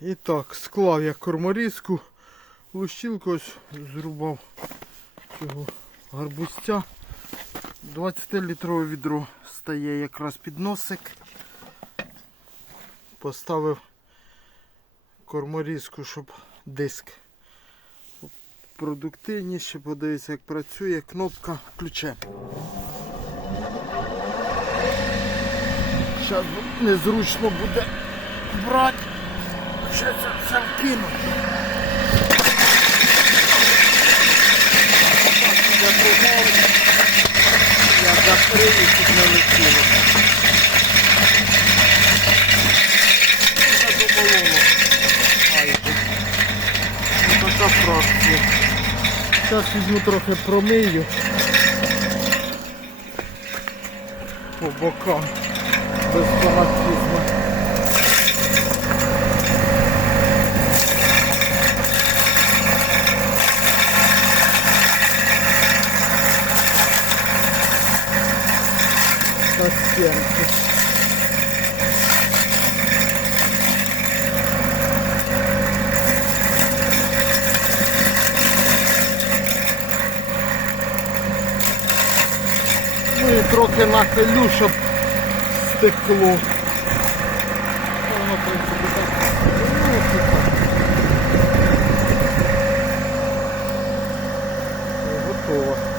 І так, склав я корморізку, лущилку ось зрубав цього гарбузця. 20-літрове відро стає якраз під носик. Поставив корморізку, щоб диск продуктивніше, подивіться, як працює кнопка ключе. Зараз незручно буде брати. Ще це все вкину. Так, я закрив і тут не летіло. Ай, тут. Ну, така фракція. Зараз візьму трохи промию. По бокам. Без фанатизму. на стенке Ну і трохи нахилю, щоб стекло. Так. Ну, Готово.